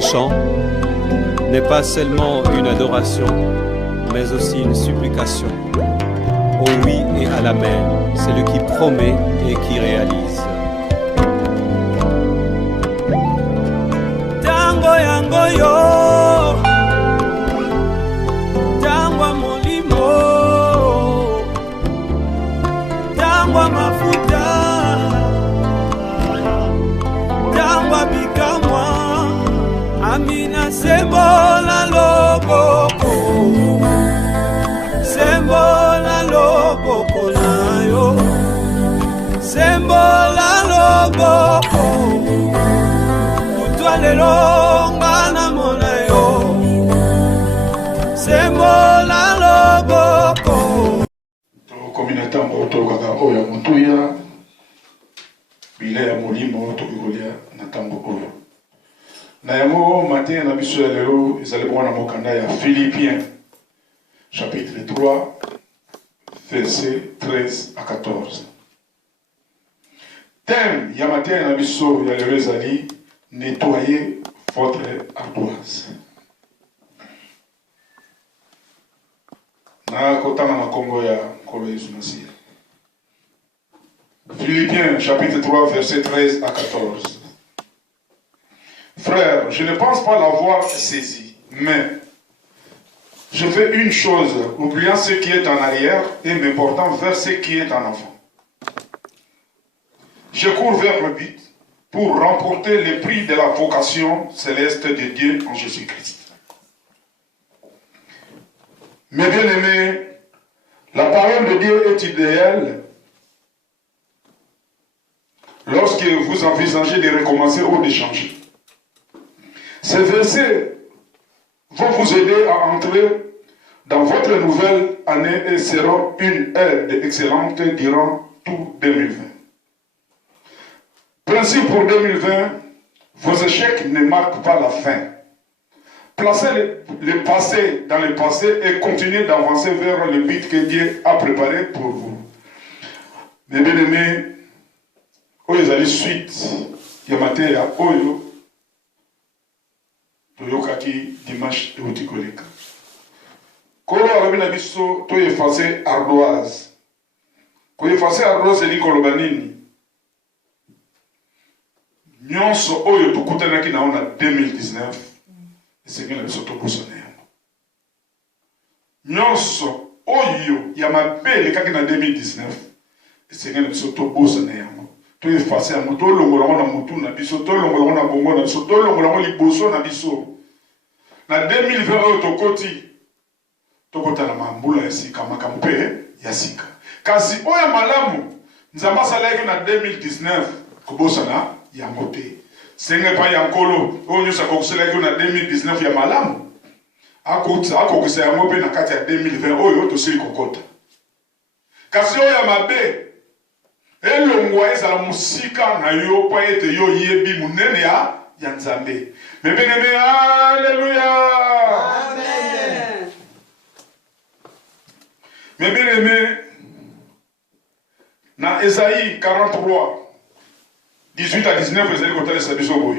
Ce chant n'est pas seulement une adoration, mais aussi une supplication. Au oui et à l'amen, celui qui promet et qui réalise. Tango yango yo, tango molimo, tango mafuta, tango bikamwa, amina sembola loboko, sembola loboko na yo, sembola loboko. Lelo ngana mona yo sembola loboko to kominata mboto kaka oya mutuya bila ya molimo to kolia na tambo oyo na yango matin na biso ya lelo ezali bona mokanda ya Philippiens chapitre 3 verset 13 à 14. Thème ya matin na biso ya lelo ezali nettoyez votre ardoise. Philippiens chapitre 3 verset 13 à 14. Frères, je ne pense pas l'avoir saisi, mais je fais une chose, oubliant ce qui est en arrière et me portant vers ce qui est en avant. Je cours vers le but pour remporter le prix de la vocation céleste de Dieu en Jésus-Christ. Mes bien-aimés, la parole de Dieu est idéale lorsque vous envisagez de recommencer ou de changer. Ces versets vont vous aider à entrer dans votre nouvelle année et seront une aide excellente durant tout 2020. Principe pour 2020, vos échecs ne marquent pas la fin. Placez le passé dans le passé et continuez d'avancer vers le but que Dieu a préparé pour vous. Mes bien-aimés, oyezali suite ya matin ya oyo toyokaki dimanche euti koleka. Kolo alobi na biso to effacer ardoise. Ko effacer ardoise eli koloba nini? Nyonso oyo tokutanaki na ona 2019 esengi na biso tobosana yango. Nyonso oyo ya mabe elekaki na 2019 esengi na biso tobosana yango. To effacer yango, tolongola yango na mutu na biso, tolongola yango na bongo na biso, tolongola yango liboso na biso. Na 2020 oyo tokoti tokotala mambula ya sika, makambo mpe ya sika. Kasi oyo malamu Nzambe asalaki na 2019 kobosana yango te. Senge pa ya nkolo oyo nyonso akokiselaki na 2019 ya malamu akokisa yango mpe na kati ya 2020 oyo tosili kokota. Kasi oyo ya mabe elongwa ezala musika na yo pa ete yo yebi munene ya Nzambe. Mebene haleluya. Amen. Mebene na Esaïe 43 18 à 19, vous allez compter les services au bout.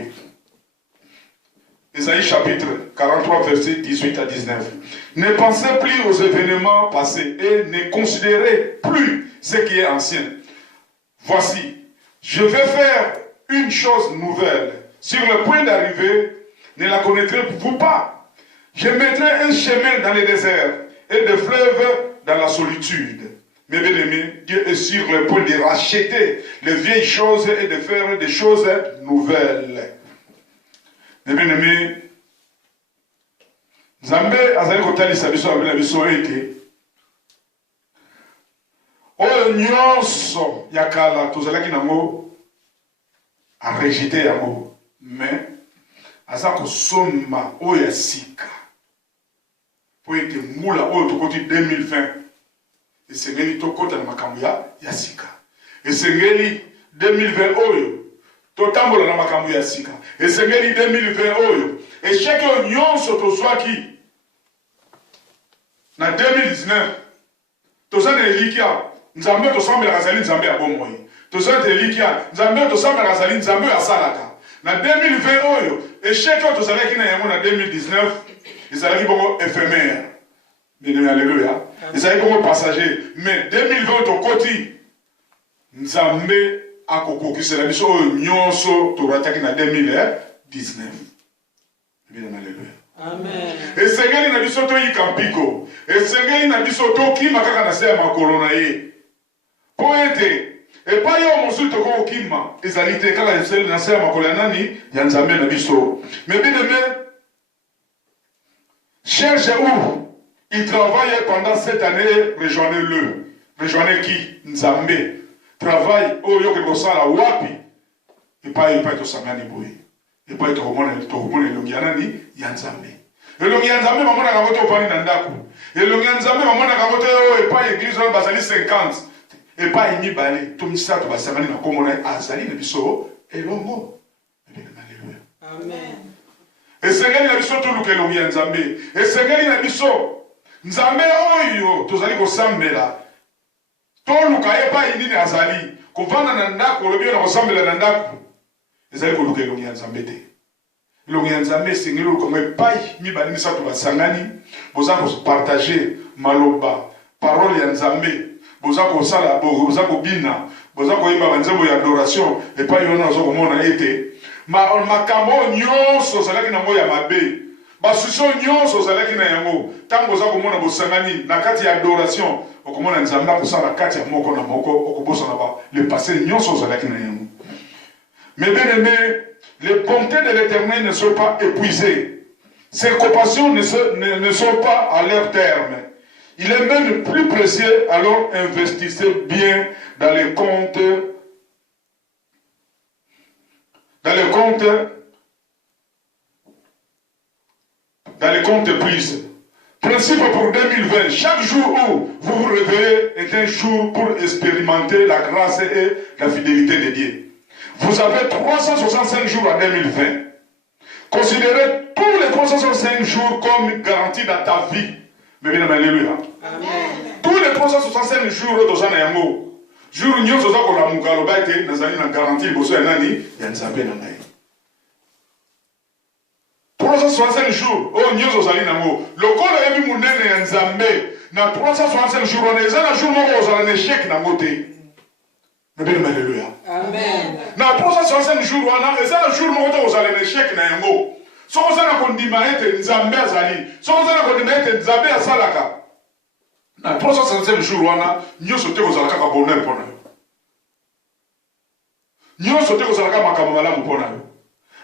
Esaïe chapitre 43, verset 18 à 19. Ne pensez plus aux événements passés et ne considérez plus ce qui est ancien. Voici, je vais faire une chose nouvelle. Sur le point d'arriver, ne la connaîtrez-vous pas. Je mettrai un chemin dans le désert et des fleuves dans la solitude. Mes bien-aimés, Dieu est sur le point de racheter les vieilles choses et de faire des choses nouvelles. Mes bien-aimés, Nzambe azali kotalisa biso abela biso ete oyo nyonso ya kala tozalaki nango arejete yango, mais aza kosomba oyo ya sika po ete mbula oyo tokoti 2020 esengeli tokota na makambo ya sika. Esengeli 2020 oyo totambola na makambo ya sika. Esengeli 2020 oyo esheke oyo nyonso tozwaki na 2019 tozana elikia Nzambe tosambela kazali Nzambe ya bomoi. Tozana elikia Nzambe tosambela kazali Nzambe ya salaka. Na 2020 oyo, échec oyo tozalaki na yango na 2019, ezalaki bongo éphémère. Bien, alléluia. Ezalaki bongo passager. Mais 2020 tokoti, Nzambe akokokisela biso oyo nyonso torataki na 2019. Bien, alléluia. Amen. Esengeli na biso toyika mpiko. Esengeli na biso tokima kaka na se ya makolo na ye. Po ete epai oyo mosusu tokokima ezali te kaka esengeli na se ya makolo ya nani ya Nzambe na biso. Mais bien aimé, cherche où il travaille pendant cette année, rejoignez-le. Rejoignez qui? Nzambe. Travail oyo ke kosala wapi? Epai tosangani boye. Epai tokomona elongi ya nani ya Nzambe. Elongi ya Nzambe mamona kango te opani na ndako. Elongi ya Nzambe mamona kango te epai église oyo bazali 50. Epai mibale to misato basangani na kombo na azali na biso elongo. Alléluia. Amen. Esengeli na biso toluka elongi ya Nzambe. Esengeli na biso Nzambe oyo tozali kosambela. Toluka epai nini azali. Kovanda na ndako lobi na kosambela na ndako. Ezali koluka elongi ya Nzambe te. Elongi ya Nzambe esengeli koluka epai mibale misato basangani. Boza kopartager maloba parole ya Nzambe. Boza kosala boza kobina. Boza koyemba banzembo ya adoration epai yo nazo komona ete makambo nyonso zalaki na moya mabe. Basuso nyonso zalaki na yango. Tango boza komona bosangani na kati ya adoration okomona Nzambe akosala kati ya moko na moko okobosa na ba le passé nyonso zalaki na yango. Mais bien aimé, les bontés de l'Éternel ne sont pas épuisées. Ses compassions ne sont pas à leur terme. Il est même plus précieux, alors investissez bien dans les comptes puissent. Principe pour 2020, chaque jour où vous vous réveillez est un jour pour expérimenter la grâce et la fidélité de Dieu. Vous avez 365 jours en 2020. Considérez tous les 365 jours comme garantis dans ta vie. Mais bien, alléluia. Amen. Tous les 365 jours dans un yango. Jour où nous avons la mukaloba été dans une garantie pour ceux nani yanzambe na ngai. 365 jours oh nous avons allé nango. Le corps est mis munene yanzambe. Na 365 jours on est un jour où on a un échec nango te. Mais bien, alléluia. Amen. Na 365 jours on a un jour où on a un échec nango. So on a kondima ete Nzambe azali. So on a kondima ete Nzambe asalaka. Na 365 jours wana nyonso te kozalaka ka bonheur pona yo. Nyonso te kozalaka makambo malamu pona yo.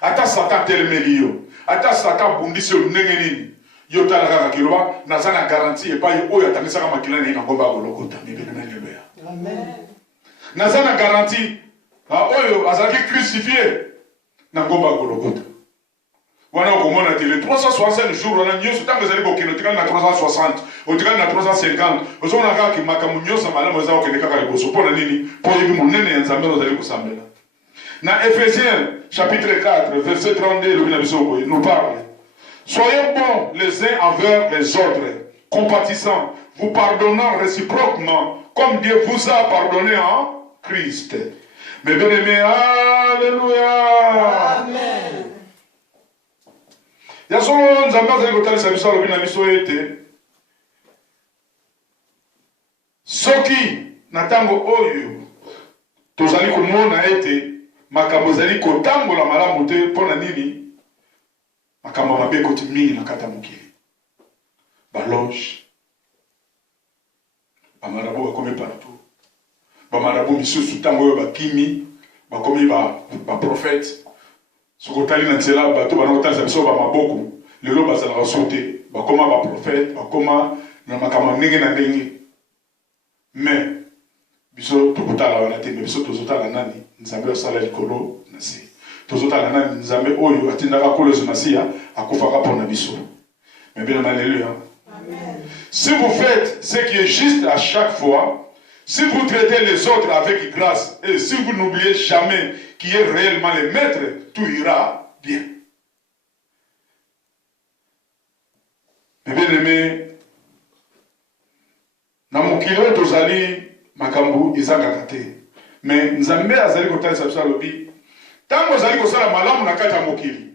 Ata Satan telemeli yo. Ata Satan bundisi yo ndenge nini. Yo talaka ka kiloba naza na garantie epai oyo atangisaka makila na ngomba kolokota. Mibele na leluya. Amen. Naza na garantie oyo azalaki crucifié na ngomba kolokota. Wana okomona te les 365 jours wana nyonso tango ezali kokende otikali na 360 otikali na 350 ozomona kaka makambo nyonso malamu eza kokende kaka liboso mpo na nini mpo yebi monene ya Nzambe ozali kosambela. Na Ephésiens chapitre 4 verset 32 elobi na biso boye nous parle: soyez bons les uns envers les autres, compatissants, vous pardonnant réciproquement comme Dieu vous a pardonné en Christ. Mais bien aimé, alléluia. Amen. Ya solo Nzambe azali kotalisa biso alobi na biso ete soki na tango oyo tozali komona ete makambo ezali kotambola malamu te mpona nini makambo mabe ekoti mingi na kati ya mokili. Baloge bamarabu bakomi partout, bamarabu misusu ntango oyo bakimi bakomi baprofete. Soki otali na nzela bato bana kotalisa biso bamaboko lelo bazalaka so te bakoma baprofete bakoma na makambo ndenge na ndenge. Mais biso tokotala wana te, biso tozotala nani Nzambe osala likolo na se. Tozotala nani Nzambe oyo atindaka kolozo na sia akufaka mpona biso. Mais bien alléluia. Amen. Si vous faites ce qui est juste à chaque fois, si vous traitez les autres avec grâce et si vous n'oubliez jamais qui est réellement le maître, tout ira bien. Mais bien aimé, na mokilo tozali makambu ezangaka te. Mais Nzambe azali kotalisa biso alobi Tango ozali kosala malamu na kati ya mokili.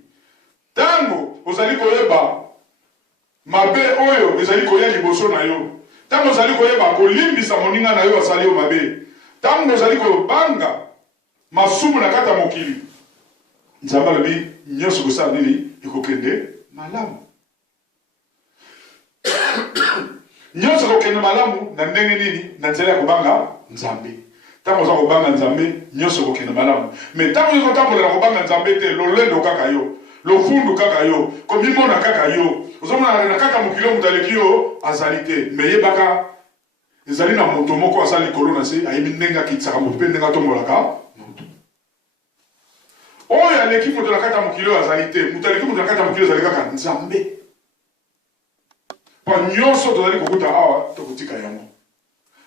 Tango ozali koyeba mabe oyo ezali koya liboso na yo. Tango ozali koyeba kolimbisa moninga na yo asali yo mabe. Tango ozali kobanga masumu na kati ya mokili. Nzambe alobi nyonso kosala nini ekokende malamu. Nyonso kokende malamu na ndenge nini na nzela ya kobanga Nzambe. Tango oza kobanga Nzambe nyonso kokende malamu. Mais tango oza kotambolela kobanga Nzambe te lolendo kaka yo, lofundu kaka yo, komimona kaka yo. Ozomona na kaka mokili mutu aleki yo azali te. Mais yebaka ezali na moto moko asali likolo na se ayebi ndenge akitsaka moto mpe ndenge atombolaka moto. Oyo aleki moto na kati ya mokili oyo azali te. Moto aleki moto na kati ya mokili ezali kaka Nzambe. Pa nyonso tozali kokuta awa tokotika yango.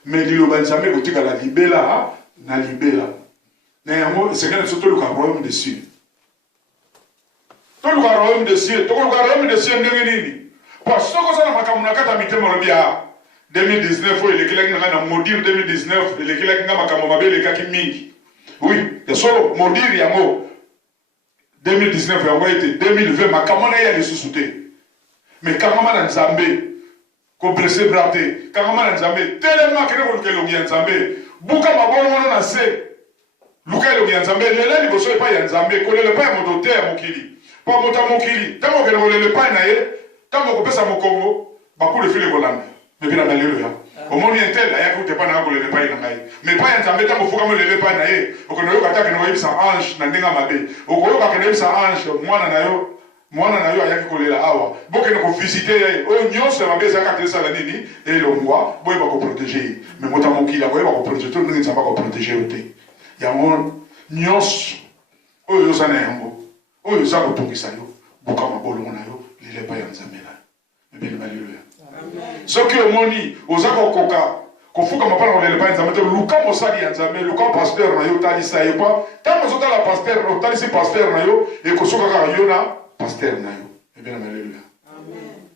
Mais liloba Nzambe kotika la libela na libela. Na yango esengeli biso toluka royaume des cieux. Toluka royaume des cieux. Toluka royaume des cieux ndenge nini? Pa soko ozala makambo na kati ya mitema lobi 2019 oyo elekelaki nga na modire 2019 elekelaki nga makambo mabe elekaki mingi. Oui, esolo modire yango 2019 yango ete 2020 makambo na ya lisusu te. Mais kangama na Nzambe ko blessé braté kangama na Nzambe tellement que ko lukelo ya Nzambe buka mabolo na se lukelo ya Nzambe lele liboso epa ya Nzambe ko lele pa ya moto te ya mokili pa moto mokili tango ke lele pa na ye tango ko pesa mokongo bakule file kolanda mais bien na lelo ya omoni entel aya ko te pa na ko lele pa na ngai mais pa ya Nzambe tango fuka mo lele pa na ye okono yo kataka no yebisa ange na ndenga mabe okoyo ka yebisa ange mwana na yo ayaki kolela awa bokene ko visiter ye o nyonso mabe ezaka te sala nini elongwa boye ba ko protéger mais mota mokila boye ba ko protéger to ndenge nzamba ko protéger te yango nyonso oyo yosana yango oyo yosaka kotungisa yo buka mabolo na yo lele pa ya Nzambe na ebele haleluya amen soki omoni ozaka kokoka kofuka mapana kolele pa ya Nzambe te luka mosali ya Nzambe luka pasteur na yo talisa ye pa tango ozotala pasteur otalisi pasteur na yo ekosoka kaka yo na pasteur na yo. Bien alléluia. Amen.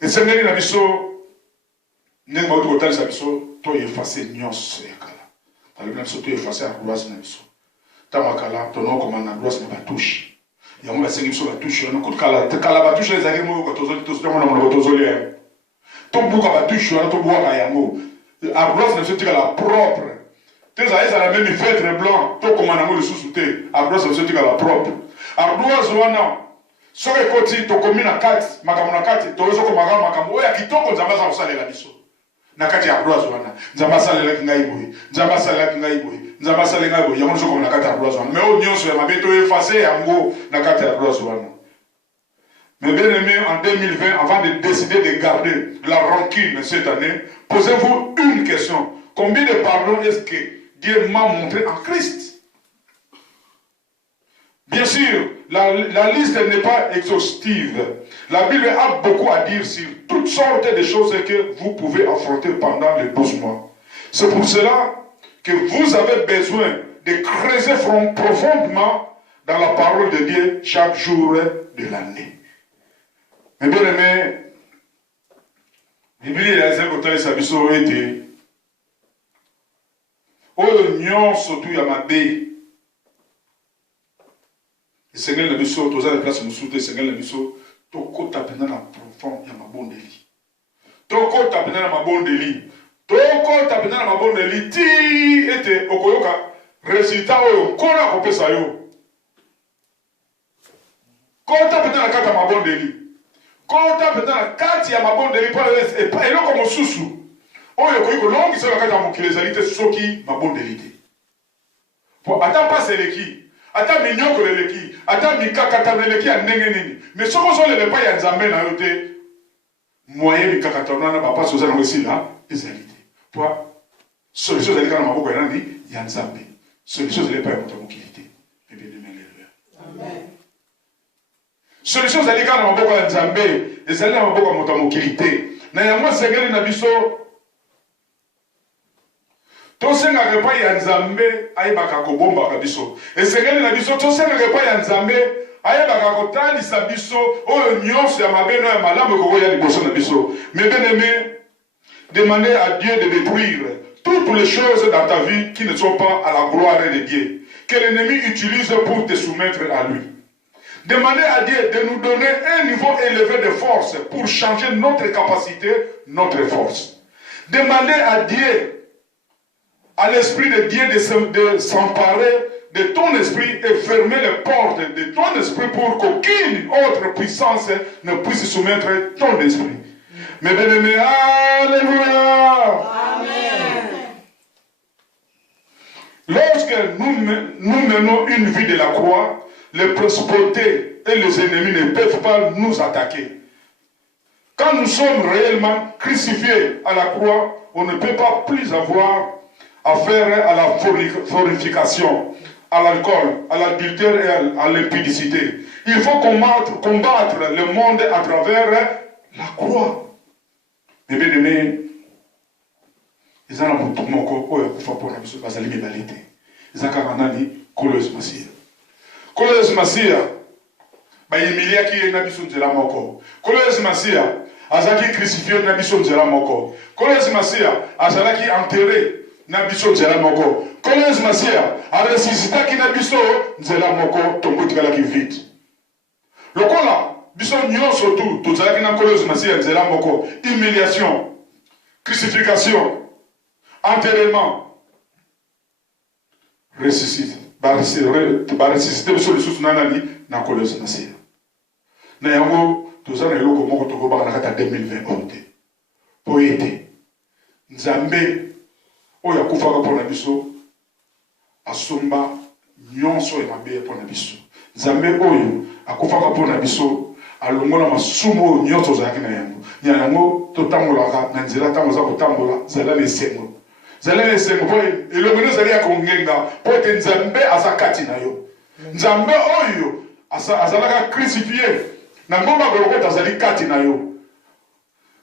Et c'est neli na biso ndenge ba to talisa biso to effacer nyonso ya kala. Pale na biso to effacer ardoise na biso. Tamakala to no komanda ardoise na batouche. Ya mo basengi biso batouche na ko kala batouche les agimo ko tozoli to sema na mo tozoli. To buka batouche na to buka yango. Ardoise na biso tika propre. Teza eza la même feutre blanc to komanda mo le sous-souté. Ardoise na biso tika la propre. Ardoise wana soke koti tokomi na kati makambo na kati tozo ko makambo oya kitoko Nzamba za kosalela biso na kati ya ardoise wana Nzamba salela ngai boye Nzamba salela ngai boye Nzamba salela ngai boye yango soko na kati ya ardoise wana mais o nyonso ya mabe to effacer yango na kati ya ardoise wana. Mais bien aimé, en 2020 avant de décider de garder la rancune cette année, posez-vous une question: combien de pardons est-ce que Dieu m'a montré en Christ? Bien sûr, la liste n'est pas exhaustive. La Bible a beaucoup à dire sur toutes sortes de choses que vous pouvez affronter pendant les 12 mois. C'est pour cela que vous avez besoin de creuser profondément dans la parole de Dieu chaque jour de l'année. Mais bien aimé, Bible est à côté de sa biso été. Oh, l'union surtout à ma baie. Et Seigneur le biso, tous les places nous Seigneur le biso, toko tapena na profond ya mabondeli. Toko tapena na mabondeli. Toko tapena na mabondeli ti ete okoyoka résultat oyo kona kopesa yo. Kota pena na kata mabondeli. Kota pena na kati ya mabondeli pa eloko mosusu. Oyo koyiko longi sala kata mokili ezali te soki mabondeli te. Po ata pase eleki. Ata minyoko leleki, ata mikakata leleki ya ndenge nini. Mais soko so lele pa ya Nzambe na yo te, moyen mikakata na ba passe oza na wesi la ezali te. Po solution ezali kana maboko ya nani ya Nzambe. Solution ezali pa ya moto mokili te. Bien aimé alléluia. Amen. Solution ezali kana maboko ya Nzambe, ezali na maboko ya moto mokili te. Na yango sengeli na biso tosenga repa ya Nzambe ayebaka kobombaka biso. Esengeli na biso tosenga repa ya Nzambe ayebaka kotalisa biso oyo nyonso ya mabeno ya malamu kokoya liboso na biso. Mais bien aimé, demandez à Dieu de détruire toutes les choses dans ta vie qui ne sont pas à la gloire de Dieu. que l'ennemi utilise pour te soumettre à lui. Demandez à Dieu de nous donner un niveau élevé de force pour changer notre capacité, notre force. Demandez à Dieu, à l'Esprit de Dieu de s'emparer de ton esprit et fermer les portes de ton esprit pour qu'aucune autre puissance ne puisse soumettre ton esprit. Mes bien-aimés, alléluia! Amen. Lorsque nous menons une vie de la croix, les principautés et les ennemis ne peuvent pas nous attaquer. Quand nous sommes réellement crucifiés à la croix, on ne peut pas plus avoir affaire à la fornication, à l'alcool, à l'adultère et à l'impudicité. Il faut combattre le monde à travers la croix. Mais bien aimé, ils ont un mot pour la mission, ils ont mis balité. Ils ont un Kolos Massia. Kolos Massia, Emilia qui est Nabison de la Moko. Kolos Massia, Azaki crucifié Nabison de la Moko. Kolos Massia, Azaki enterré. Nabiso nzela moko. Kolos Massia a ressuscité qui nabiso nzela moko tombotika la ki vite. Lokola biso nyonso tout zala ki na Kolos Massia nzela moko. Humiliation, crucifixion, enterrement, ressuscité. Ba ressuscité biso lisusu nanani na Kolos Massia. Na yango tozana eloko moko tokobaka na kata 2020 ote. Poete Nzambe oyo akufaka mpona biso asomba nyonso ya mabe mpona biso. Nzambe oyo akufaka mpona biso alongola masumu oyo nyonso ozalaki na yango. Ya yango totambolaka na nzela ntango oza kotambola zala na esengo. Zala na esengo mpo elongo ezali ya kongenga mpo ete Nzambe aza kati na yo. Nzambe oyo azalaka crucifie na ngomba kolokota azali kati na yo.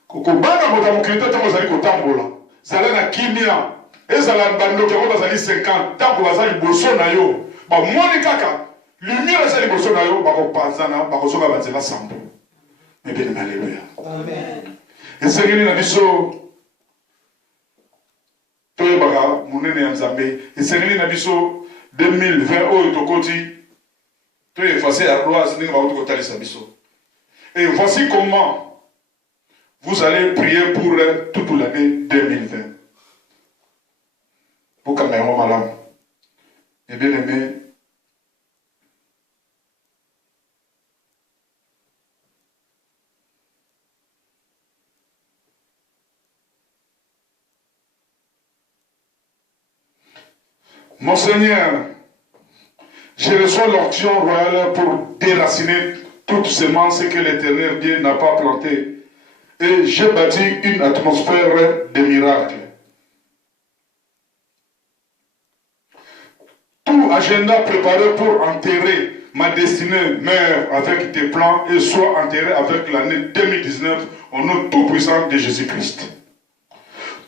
Kokobanga moto mokili te ntango ozali kotambola zala na kimia. Ezala bandoki yango bazali 50 ntango baza liboso na yo bamoni kaka lumière eza liboso na yo bakopanzana bakozonga banzela sambo. Mebene aleluya. Esengeli na biso toyebaka monene ya Nzambe. Esengeli na biso 2020 oyo tokoti toyefase ardoise ndenge bakoti kotalisa biso. Et voici comment vous allez prier pour toute l'année 2020. Pour que mes malades, mes bien-aimés, mon Seigneur, je reçois l'onction royale pour déraciner toute semence que l'Éternel Dieu n'a pas plantée. Et j'ai bâti une atmosphère de miracles. Tout agenda préparé pour enterrer ma destinée meurt avec tes plans et soit enterré avec l'année 2019 au nom tout-puissant de Jésus-Christ.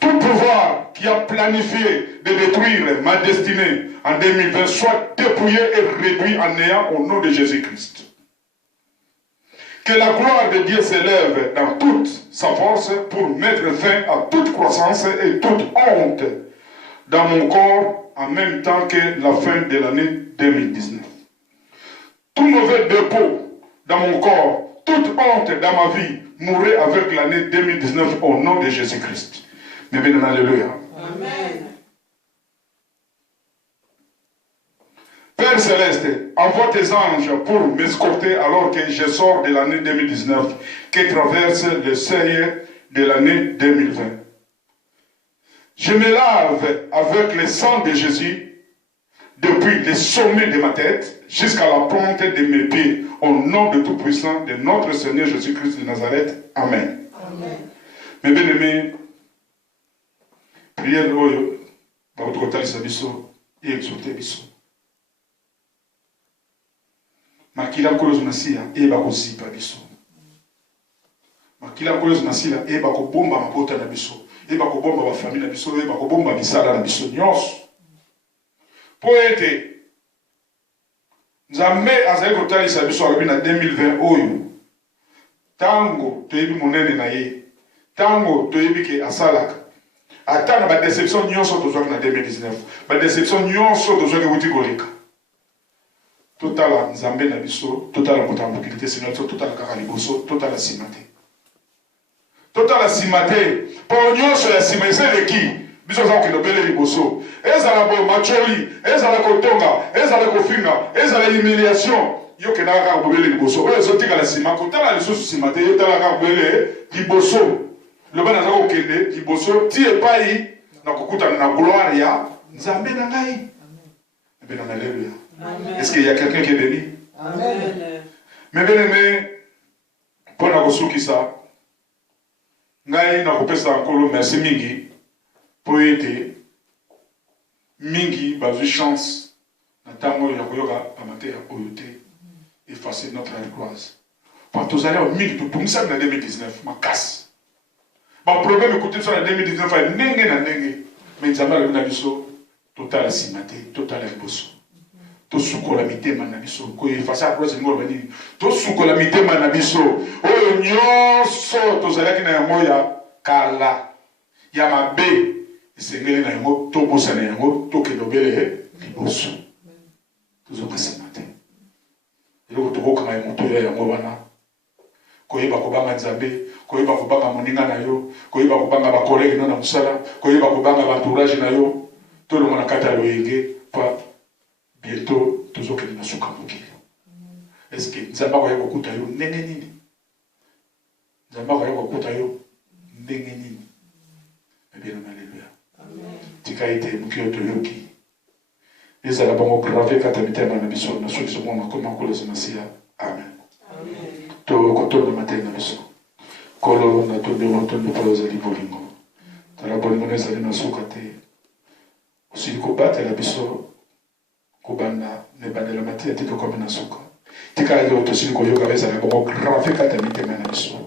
Tout pouvoir qui a planifié de détruire ma destinée en 2020 soit dépouillé et réduit en néant au nom de Jésus-Christ. Que la gloire de Dieu s'élève dans toute sa force pour mettre fin à toute croissance et toute honte dans mon corps en même temps que la fin de l'année 2019. Tout mauvais dépôt dans mon corps, toute honte dans ma vie, mourrait avec l'année 2019 au nom de Jésus-Christ. Mais bien, alléluia. Amen. Père Céleste, envoie tes anges pour m'escorter alors que je sors de l'année 2019 qui traverse le seuil de l'année 2020. Je me lave avec le sang de Jésus depuis le sommet de ma tête jusqu'à la pointe de mes pieds au nom de Tout-Puissant de notre Seigneur Jésus-Christ de Nazareth. Amen. Amen. Mes bien-aimés, prière oyo bakotokotalisa biso et exhorter biso. Makila Kolos Massia et bakosipa biso. Makila Kolos Massia et bakobomba mabota na biso. Et bakobomba ba famille na biso et bakobomba bisala na biso nyonso. Poete Nzambe azali kotalisa biso akabi na 2020 oyo. Tango toyebi monene na ye. Tango toyebi ke asalaka. Ata na ba déception nyonso tozwaki na 2019. Ba déception nyonso tozwaki wuti koleka. totala nzambe na biso totala moto mokili Seigneur totala kaka liboso totala nsima te totala nsima te mpo nyonso ya nsima eseleki biso oza kokende obele liboso ezala macholi ezala kotonga ezala kofinga ezala humiliation yo kendaka kaka kobele liboso oyo ezotikala nsima kotala lisusu nsima te yo tala kaka kobele liboso loba naza kokende liboso ti epai na kokutana na gloire ya nzambe na ngai bien alléluia. Est-ce qu'il y a quelqu'un qui est béni? Amen. Mais bien aimé, pour la ressource qui ça, ngai na kopesa encore merci mingi pour aider mingi bazu chance na tango ya koyoka amateur oyote effacer notre ardoise. Pour tous aller au mingi tout ça en 2019 ma casse. Ba problème écoutez ça en 2019 a ndenge na ndenge mais jamais na biso total simate total bosso. To sukola mitema na biso ko effacer ardoise ngolo bani to sukola mitema na biso oyo nyonso tozalaki na yango ya kala ya mabe esengeli na yango tobosa na yango tokende obele liboso tozokasima te eloko tokokanga moto ya yango wana koyeba kobanga nzambe koyeba kobanga moninga na yo koyeba kobanga bakolege no na mosala koyeba kobanga bantourage na yo tolongo na kati ya loyenge pa bientôt tozokende na suka mokili est-ce que nzambe akoyeba kokuta yo ndenge nini nzambe akoyeba kokuta yo ndenge nini bien alléluia tika ete mokili toyoki ezala bango grave kata mitema na biso na soki somona koma koleza na sia amen tokotonda matei na biso kolo na tondi mpo ozali bolingo tala bolingo no ezali na suka te osili kobatela biso kobanda na ebandela matei ate tokomi na suka tika ete tosili koyoka ezala bango grave kata mitema na biso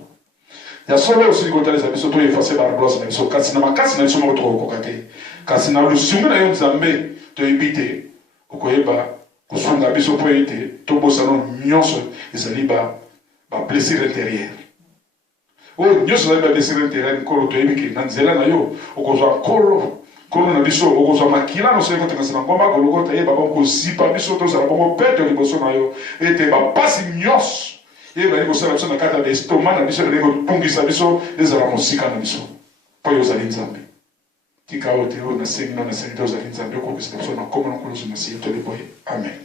ya solo osili kotalisa biso to efase bardoise na biso kasi na makasi na biso moko tokokoka te kasi na lusungu na yo nzambe toyebi te okoyeba kosunga biso mpo ete tobosana nyonso ezali baplaisir intérieur oyo nyonso ezali baplaisir intérieur nkolo toyebi ke na nzela na yo okozwa nkolo na biso okozwa makila no soki kotekasa na ngomba kolokota yeba bango kozipa biso tozala bango peto liboso na yo ete bapasi nyonso yebali kosala biso na kati ya bestoma na biso ebali kotungisa biso ezala mosika na biso mpo yo ozali nzambe tika oyo te oyo nasengi te ozali nzambe okokisa biso na komona koloso masiye toliboye amen.